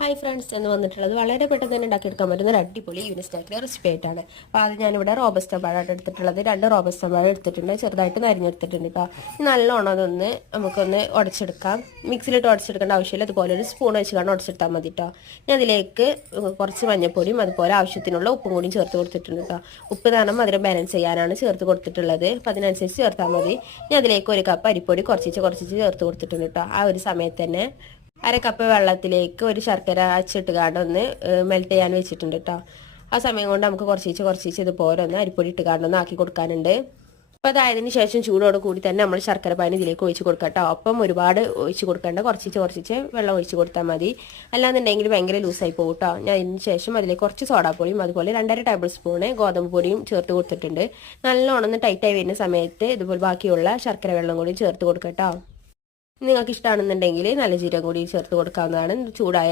Hi friends എന്ന് വന്നിട്ടുള്ളത് വളരെ പെട്ടെന്ന് തന്നെ ഉണ്ടാക്കിയെടുക്കാൻ പറ്റുന്ന ഒരു അടിപൊളി ഈവനിങ് സ്നാക്കിലെ റെസിപ്പി ആയിട്ടാണ്. അപ്പോൾ ആദ്യം ഞാനിവിടെ റോബസ്റ്റ പഴമാണ് എടുത്തിട്ടുള്ളത്. 2 റോബസ്റ്റ പഴം എടുത്തിട്ടുണ്ട്, ചെറുതായിട്ട് നരിഞ്ഞെടുത്തിട്ടുണ്ട് കേട്ടോ. നല്ലോണം അതൊന്ന് നമുക്കൊന്ന് ഉടച്ചെടുക്കാം. മിക്സിയിലിട്ട് ഉടച്ചെടുക്കേണ്ട ആവശ്യമില്ല, അതുപോലെ ഒരു സ്പൂൺ വെച്ചിട്ടാണ് ഉടച്ചെടുത്താൽ മതി കേട്ടോ. ഞാൻ അതിലേക്ക് കുറച്ച് മഞ്ഞൾപ്പൊടിയും അതുപോലെ ആവശ്യത്തിനുള്ള ഉപ്പും കൂടിയും ചേർത്ത് കൊടുത്തിട്ടുണ്ട് കേട്ടോ. ഉപ്പ് കാരണം മധുരം ബാലൻസ് ചെയ്യാനാണ് ചേർത്ത് കൊടുത്തിട്ടുള്ളത്. അപ്പോൾ അതിനനുസരിച്ച് ചേർത്താൽ മതി. ഞാൻ അതിലേക്ക് 1 കപ്പ് അരിപ്പൊടി കുറച്ച് ചേർത്ത് കൊടുത്തിട്ടുണ്ട് കേട്ടോ. ആ ഒരു സമയത്ത് തന്നെ 1/2 കപ്പ് വെള്ളത്തിലേക്ക് ഒരു ശർക്കര അച്ചിട്ട് കാണ്ടൊന്ന് മെൽറ്റ് ചെയ്യാൻ വെച്ചിട്ടുണ്ട് കേട്ടോ. ആ സമയം കൊണ്ട് നമുക്ക് കുറച്ച് ഇതുപോലെ ഒന്ന് അരിപ്പൊടി ഇട്ട് കാണ്ടൊന്ന് ആക്കി കൊടുക്കാനുണ്ട്. അപ്പോൾ അതായതിന് ശേഷം ചൂടോട് കൂടി തന്നെ നമ്മൾ ശർക്കര പാനി ഇതിലേക്ക് ഒഴിച്ച് കൊടുക്കാം കേട്ടോ. ഒപ്പം ഒരുപാട് ഒഴിച്ച് കൊടുക്കേണ്ട, കുറച്ച് വെള്ളം ഒഴിച്ച് കൊടുത്താൽ മതി. അല്ലാന്നുണ്ടെങ്കിൽ ഭയങ്കര ലൂസായി പോകും കേട്ടോ. ഞാൻ അതിന് ശേഷം അതിലേക്ക് കുറച്ച് സോഡാപ്പൊടിയും അതുപോലെ 2.5 ടേബിൾ സ്പൂണ് ഗോതമ്പ് പൊടിയും ചേർത്ത് കൊടുത്തിട്ടുണ്ട്. നല്ലോണം ഒന്ന് ടൈറ്റായി വരുന്ന സമയത്ത് ഇതുപോലെ ബാക്കിയുള്ള ശർക്കര വെള്ളം കൂടി ചേർത്ത് കൊടുക്കാം കേട്ടോ. നിങ്ങൾക്ക് ഇഷ്ടമാണെന്നുണ്ടെങ്കിൽ നല്ല ജീരകം കൂടി ചേർത്ത് കൊടുക്കാവുന്നതാണ്. ചൂടായ